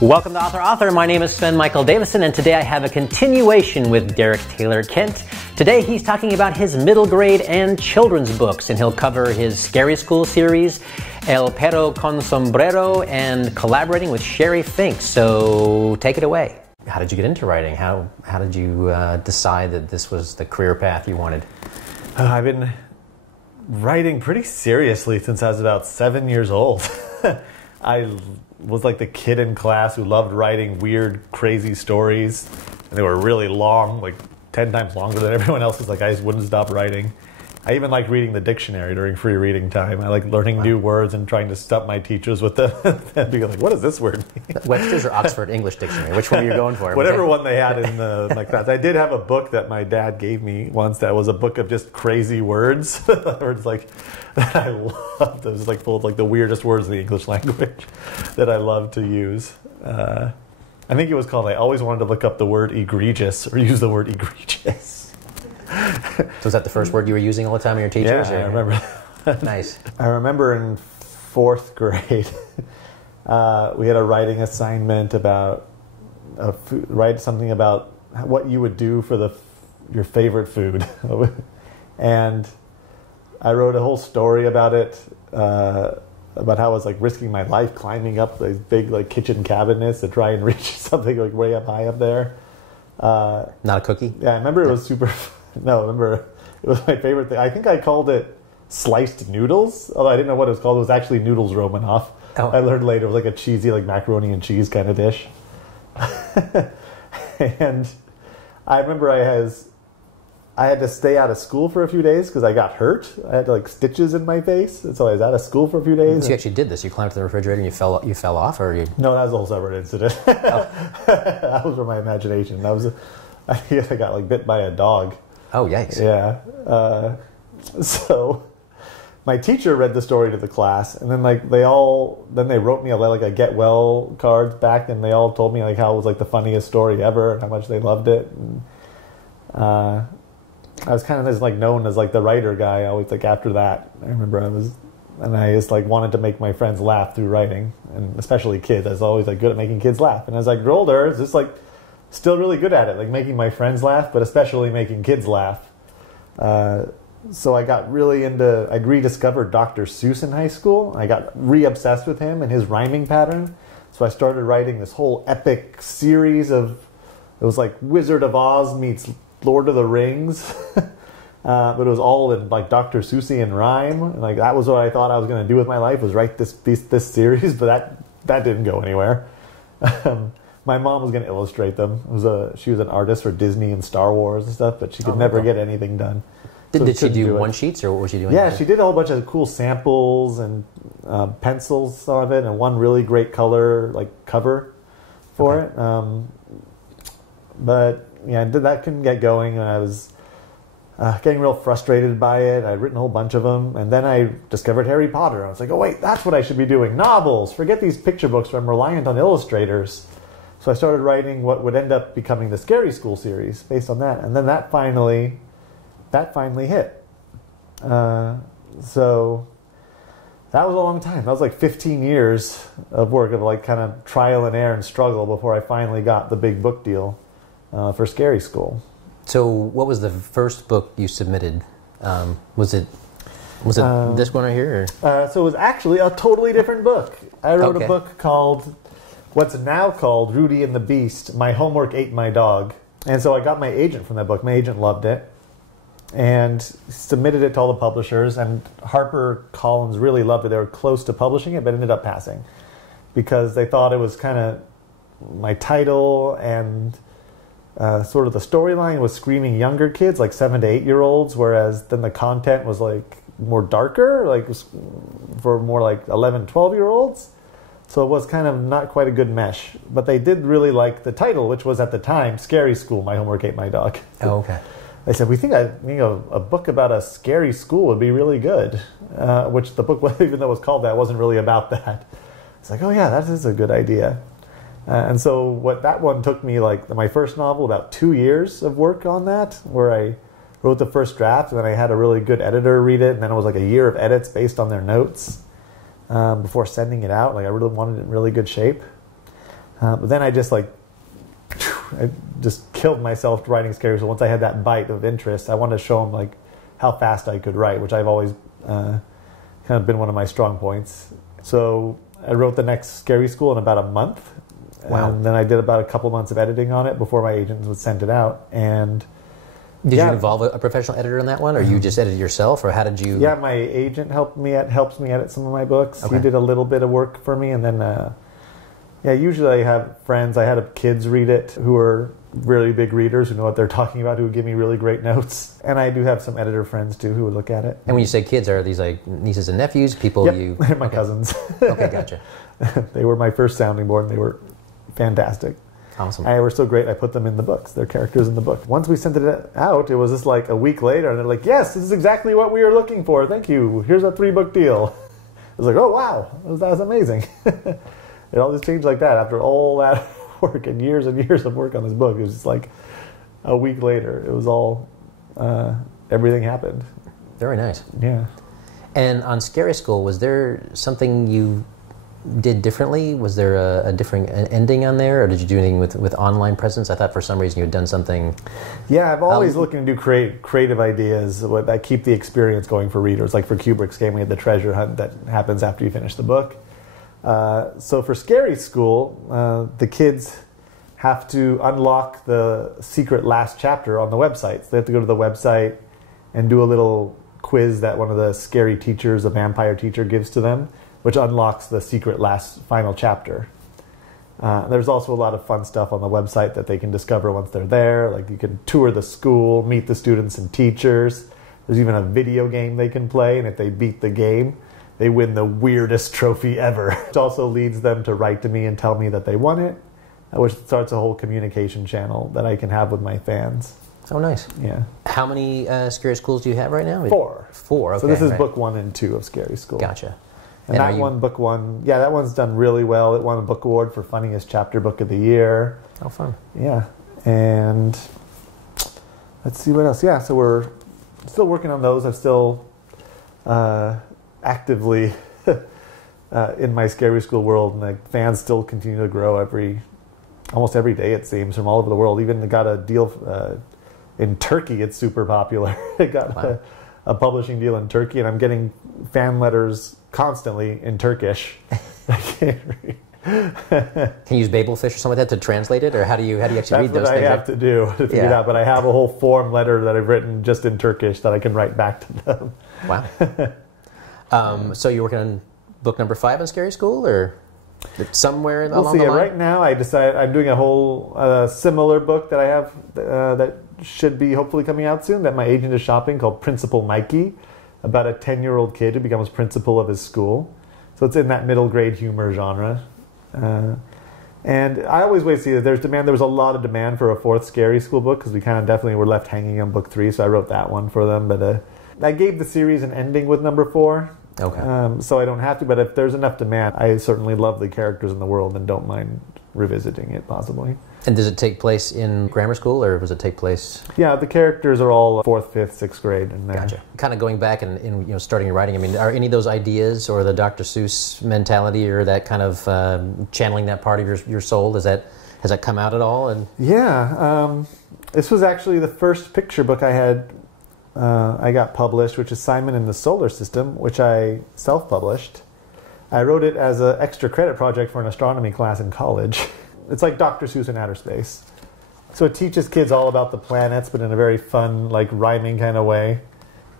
Welcome to Author. My name is Sven Michael Davison, and today I have a continuation with Derek Taylor Kent. Today he's talking about his middle grade and children's books, and he'll cover his Scary School series, El Perro con Sombrero, and collaborating with Sherry Fink. So take it away. How did you get into writing? How did you decide that this was the career path you wanted? I've been writing pretty seriously since I was about 7 years old. I was like the kid in class who loved writing weird, crazy stories. And they were really long, like 10 times longer than everyone else's. Like I just wouldn't stop writing. I even liked reading the dictionary during free reading time. I like learning new words and trying to stump my teachers with them. And be like, what does this word mean? Webster's or Oxford English Dictionary? Which one are you going for? Whatever one they had in my class. I did have a book that my dad gave me once that was a book of just crazy words. Words like that I loved. It was like full of like the weirdest words in the English language that I loved to use. I think it was called, I always wanted to look up the word egregious or use the word egregious. So was that the first word you were using all the time in your teachers? Yeah, I remember. Nice. I remember in 4th grade, we had a writing assignment about write something about what you would do for your favorite food, and I wrote a whole story about it, about how I was like risking my life climbing up these big like kitchen cabinets to try and reach something like way up high up there. Not a cookie? Yeah, I remember it was super. No, I remember it was my favorite thing. I think I called it sliced noodles, although I didn't know what it was called. It was actually noodles Romanoff. Oh. I learned later it was like a cheesy, like macaroni and cheese kind of dish. And I remember I had to stay out of school for a few days because I got hurt. I had like stitches in my face, and so I was out of school for a few days. So you actually did this? You climbed to the refrigerator and you fell off, or you? No, that was a whole separate incident. Oh. That was from my imagination. I guess I got like bit by a dog. Oh, yikes. Yeah. So my teacher read the story to the class, and then like they wrote me a get well cards back, and they all told me like how it was like the funniest story ever and how much they loved it. And I was kind of just like known as like the writer guy always like after that. I remember I just like wanted to make my friends laugh through writing, and especially kids. I was always like good at making kids laugh. And as I grew older, it's just like still really good at it, like making my friends laugh, but especially making kids laugh. So I got really I rediscovered Dr. Seuss in high school. I got re-obsessed with him and his rhyming pattern. So I started writing this whole epic series it was like Wizard of Oz meets Lord of the Rings. But it was all in like Dr. Seussian rhyme. And, like that was what I thought I was going to do with my life, was write this series, but that didn't go anywhere. My mom was going to illustrate them. She was an artist for Disney and Star Wars and stuff, but she could never get anything done. Did she do one-sheets, or what was she doing? Yeah, she did a whole bunch of cool samples and pencils of it, and one really great color like cover for it. But yeah, that couldn't get going, and I was getting real frustrated by it. I'd written a whole bunch of them, and then I discovered Harry Potter. I was like, oh wait, that's what I should be doing. Novels. Forget these picture books where I'm reliant on illustrators. So I started writing what would end up becoming the Scary School series based on that. And then that finally hit. So that was a long time. That was like 15 years of work, of like kind of trial and error and struggle before I finally got the big book deal for Scary School. So what was the first book you submitted? Was it this one right here? So it was actually a totally different book. I wrote a book called what's now called Rudy and the Beast, My Homework Ate My Dog. And so I got my agent from that book. My agent loved it and submitted it to all the publishers, and HarperCollins really loved it. They were close to publishing it, but ended up passing because they thought it was kind of my title and sort of the storyline was screaming younger kids, like 7 to 8 year olds, whereas then the content was like more darker, like for more like 11, 12 year olds. So it was kind of not quite a good mesh. But they did really like the title, which was at the time, Scary School, My Homework Ate My Dog. Oh, okay. They said, we think a book about a scary school would be really good. Which the book, even though it was called that, wasn't really about that. It's like, oh yeah, that is a good idea. And so what that one took me, like my first novel, about 2 years of work on that, where I wrote the first draft, and then I had a really good editor read it, and then it was like a year of edits based on their notes before sending it out. Like I really wanted it in really good shape. But then I just killed myself writing scary. So once I had that bite of interest, I wanted to show them like how fast I could write, which I've always kind of been one of my strong points. So I wrote the next Scary School in about a month. Wow. And then I did about a couple months of editing on it before my agent would send it out. And did you involve a professional editor in that one, or you just edited yourself, or how did you? Yeah, my agent helps me edit some of my books. Okay. He did a little bit of work for me, and then usually I have friends. I had kids read it who are really big readers who know what they're talking about, who would give me really great notes. And I do have some editor friends too who would look at it. And when you say kids, are these like nieces and nephews, people Yep, you? they're my cousins. Okay, gotcha. They were my first sounding board, and they were fantastic. Awesome. They were so great, I put them in the books. They're characters in the book. Once we sent it out, it was just like a week later, and they're like, yes, this is exactly what we were looking for. Thank you. Here's a 3-book deal. I was like, oh, wow. That was amazing. It all just changed like that. After all that work and years of work on this book, it was just like a week later. It was all, everything happened. Very nice. Yeah. And on Scary School, was there something you did differently? Was there a different ending on there, or did you do anything with online presence? I thought for some reason you had done something. Yeah, I've always looking to do creative ideas that keep the experience going for readers. Like for Kubrick's game, we had the treasure hunt that happens after you finish the book. So for Scary School, the kids have to unlock the secret last chapter on the website. So they have to go to the website and do a little quiz that one of the scary teachers, a vampire teacher, gives to them, which unlocks the secret last final chapter. There's also a lot of fun stuff on the website that they can discover once they're there. Like you can tour the school, meet the students and teachers. There's even a video game they can play, and if they beat the game, they win the weirdest trophy ever. It also leads them to write to me and tell me that they won it, which starts a whole communication channel that I can have with my fans. Oh, nice. Yeah. How many Scary Schools do you have right now? 4. 4, okay. So this is book 1 and 2 of Scary School. Gotcha. And that one, book 1, yeah, that one's done really well. It won a book award for funniest chapter book of the year. Oh, fun. Yeah. And let's see what else. Yeah, so we're still working on those. I'm still actively in my Scary School world, and the fans still continue to grow almost every day, it seems, from all over the world. Even got a deal in Turkey. It's super popular. It got a publishing deal in Turkey, and I'm getting fan letters constantly in Turkish. I can't read. Can you use Babelfish or something like that to translate it, or how do you actually read those things? That's what I have to do to figure it out. But I have a whole form letter that I've written just in Turkish that I can write back to them. Wow. So you're working on book number 5 on Scary School, or somewhere along we'll see. the line? Right now, I decided I'm doing a whole similar book that I have that should be hopefully coming out soon, that my agent is shopping, called Principal Mikey, about a 10-year-old kid who becomes principal of his school. So it's in that middle grade humor genre. And I always wait to see that there's demand. There was a lot of demand for a 4th Scary School book because we kind of definitely were left hanging on book 3, so I wrote that one for them. But I gave the series an ending with number 4. Okay. So I don't have to, but if there's enough demand, I certainly love the characters in the world and don't mind revisiting it, possibly. And does it take place in grammar school, or does it take place? Yeah, the characters are all 4th, 5th, 6th grade in there. Gotcha. Kind of going back and starting your writing, I mean, are any of those ideas or the Dr. Seuss mentality or that kind of channeling that part of your soul, has that come out at all? And yeah, this was actually the first picture book I got published, which is Simon in the Solar System, which I self-published. I wrote it as an extra credit project for an astronomy class in college. It's like Dr. Seuss in outer space. So it teaches kids all about the planets, but in a very fun, like rhyming kind of way.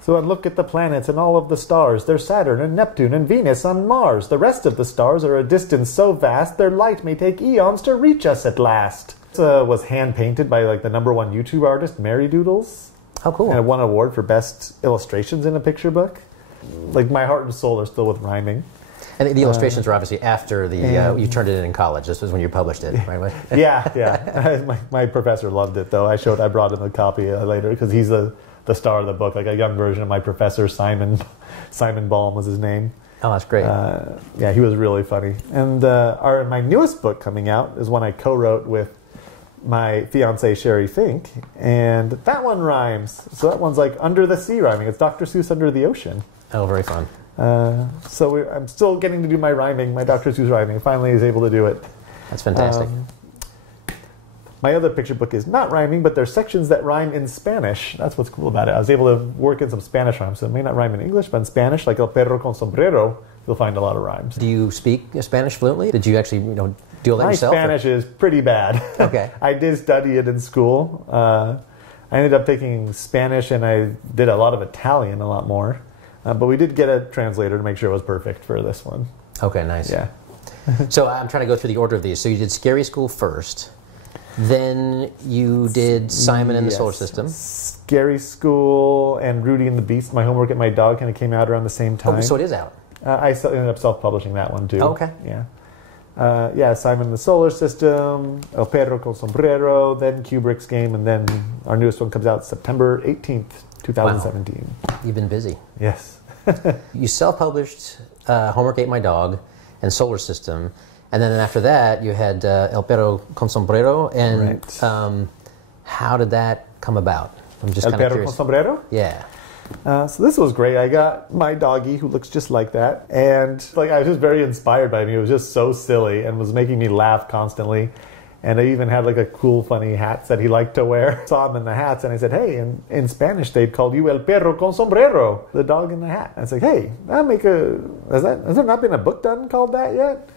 So look at the planets and all of the stars. There's Saturn and Neptune and Venus and Mars. The rest of the stars are a distance so vast, their light may take eons to reach us at last. This was hand-painted by like the #1 YouTube artist, Mary Doodles. oh, cool. And it won an award for best illustrations in a picture book. Like my heart and soul are still with rhyming. And the illustrations are obviously after you turned it in college. This was when you published it, right? Yeah. My professor loved it, though. I brought him a copy later because he's the star of the book, like a young version of my professor, Simon. Simon Baum was his name. Oh, that's great. Yeah, he was really funny. And my newest book coming out is one I co-wrote with my fiancée, Sherry Fink, and that one rhymes. So that one's like Under the Sea rhyming. It's Dr. Seuss Under the Ocean. Oh, very fun. So I'm still getting to do my rhyming, my Dr. Seuss rhyming. Finally, is able to do it. That's fantastic. My other picture book is not rhyming, but there's sections that rhyme in Spanish. That's what's cool about it. I was able to work in some Spanish rhymes, so it may not rhyme in English, but in Spanish, like El Perro con Sombrero, you'll find a lot of rhymes. Do you speak Spanish fluently? Did you actually, do all that yourself? My Spanish is pretty bad. Okay. I did study it in school. I ended up taking Spanish, and I did a lot of Italian, a lot more. But we did get a translator to make sure it was perfect for this one. Okay, nice. Yeah. So I'm trying to go through the order of these. So you did Scary School first. Then you did Simon and the Solar System. Scary School and Rudy and the Beast. My Homework at My Dog kind of came out around the same time. Oh, so it is out. I ended up self-publishing that one too. Oh, okay. Yeah. Simon and the Solar System, El Perro con Sombrero, then Kubrick's Game, and then our newest one comes out September 18th, 2017. Wow. You've been busy. Yes. You self-published Homework Ate My Dog and Solar System. And then after that, you had El Perro con Sombrero. And right. How did that come about? I'm just El kind of Perro curious. con Sombrero? Yeah. So this was great. I got my doggy who looks just like that. And I was just very inspired by him. He was just so silly and was making me laugh constantly. And I even had a cool, funny hats that he liked to wear. Saw him in the hats, and I said, hey, in Spanish they'd called you El Perro con Sombrero, the dog in the hat. And I was like, hey, has there not been a book done called that yet?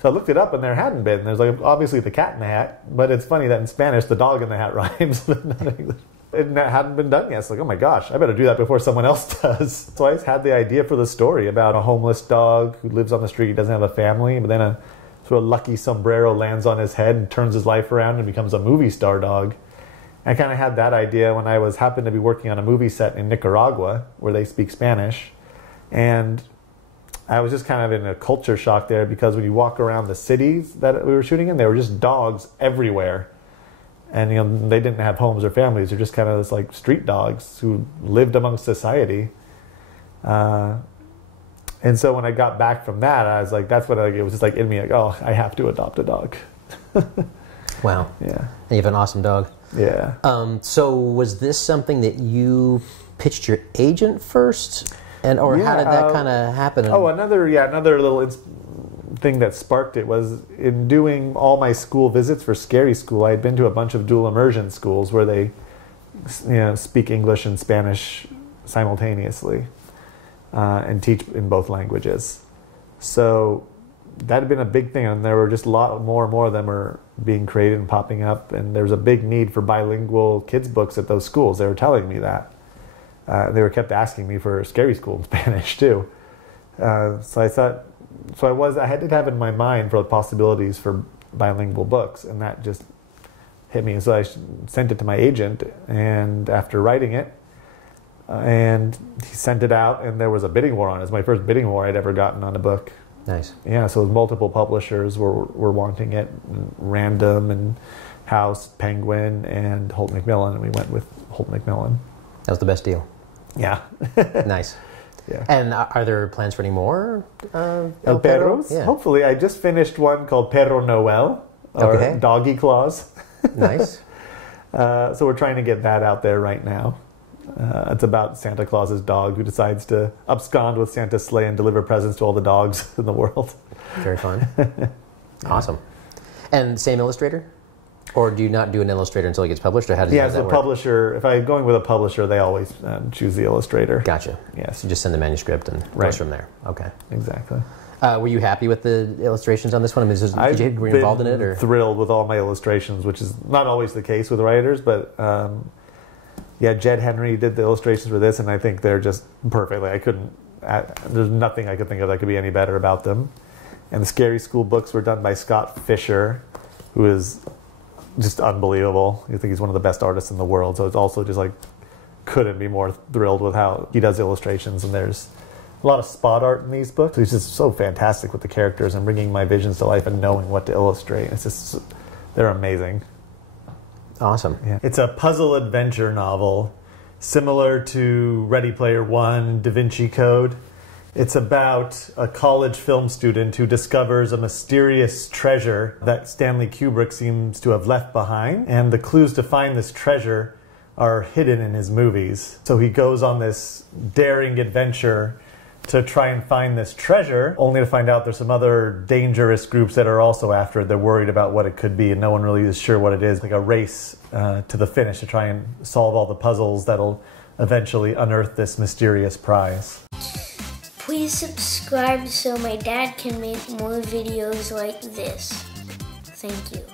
So I looked it up, and there hadn't been. There's obviously the cat in the hat, but it's funny that in Spanish the dog in the hat rhymes, but not in English. It hadn't been done yet. It's oh my gosh, I better do that before someone else does. So I just had the idea for the story about a homeless dog who lives on the street, doesn't have a family, but then a sort of lucky sombrero lands on his head and turns his life around and becomes a movie star dog. I kind of had that idea when I happened to be working on a movie set in Nicaragua where they speak Spanish. And I was just kind of in a culture shock there because when you walk around the cities that we were shooting in, there were just dogs everywhere. And they didn't have homes or families. They're just kind of this street dogs who lived amongst society. And so when I got back from that, I was that's what it was just in me, oh, I have to adopt a dog. Wow. Yeah. And you have an awesome dog. Yeah. So was this something that you pitched your agent first? Or how did that kind of happen? Another little thing that sparked it was in doing all my school visits for Scary School, I had been to a bunch of dual immersion schools where they speak English and Spanish simultaneously. And teach in both languages. So that had been a big thing, and there were just a lot more and more of them are being created and popping up, and there's a big need for bilingual kids books at those schools. They were telling me that. They were kept asking me for Scary School in Spanish too. So I thought, I had to have in my mind for the possibilities for bilingual books, and that just hit me. And so I sent it to my agent, and after writing it, and he sent it out, and there was a bidding war on it. It was my first bidding war I'd ever gotten on a book. Nice. Yeah, so multiple publishers were wanting it, Random and House, Penguin, and Holt Macmillan, and we went with Holt Macmillan. That was the best deal. Yeah. Nice. Yeah. And are there plans for any more El Perros? Yeah. Hopefully. I just finished one called Perro Noel, or Doggy Claus. Nice. So we're trying to get that out there right now. It's about Santa Claus's dog who decides to abscond with Santa's sleigh and deliver presents to all the dogs in the world. Very fun. Awesome. And same illustrator? Or do you not do an illustrator until it gets published? Or how does that work? Publisher. If I'm going with a publisher, they always choose the illustrator. Gotcha. Yes. You just send the manuscript and goes from there. Okay. Exactly. Were you happy with the illustrations on this one? I mean, were you involved in it? Or? Thrilled with all my illustrations, which is not always the case with writers, but Jed Henry did the illustrations for this, and I think they're just perfect. There's nothing I could think of that could be any better about them. And the Scary School books were done by Scott Fisher, who is just unbelievable. I think he's one of the best artists in the world, so it's also just couldn't be more thrilled with how he does illustrations. And there's a lot of spot art in these books. He's just so fantastic with the characters and bringing my visions to life and knowing what to illustrate. It's just, they're amazing. Awesome. Yeah. It's a puzzle adventure novel similar to Ready Player One, Da Vinci Code. It's about a college film student who discovers a mysterious treasure that Stanley Kubrick seems to have left behind, and the clues to find this treasure are hidden in his movies. So he goes on this daring adventure to try and find this treasure, only to find out there's some other dangerous groups that are also after it. They're worried about what it could be, and no one really is sure what it is. Like a race to the finish to try and solve all the puzzles that'll eventually unearth this mysterious prize. Please subscribe so my dad can make more videos like this. Thank you.